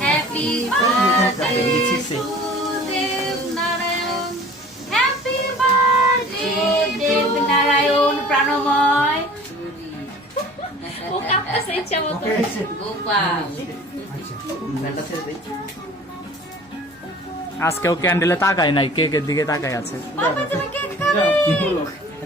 Happy ও আজকেও ক্যান্ডেলে তাকায় নাই কেকের দিকে তাকায় আছে।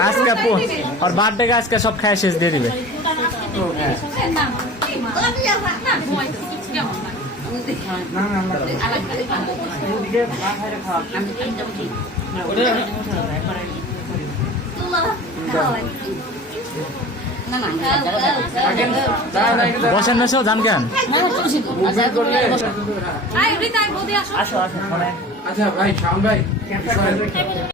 আজকে আর বার্থডে কে আজকে সব খায় শেষ দিয়ে দিবে। বসেন না জান কেন? আচ্ছা ভাই শ্যাম ভাই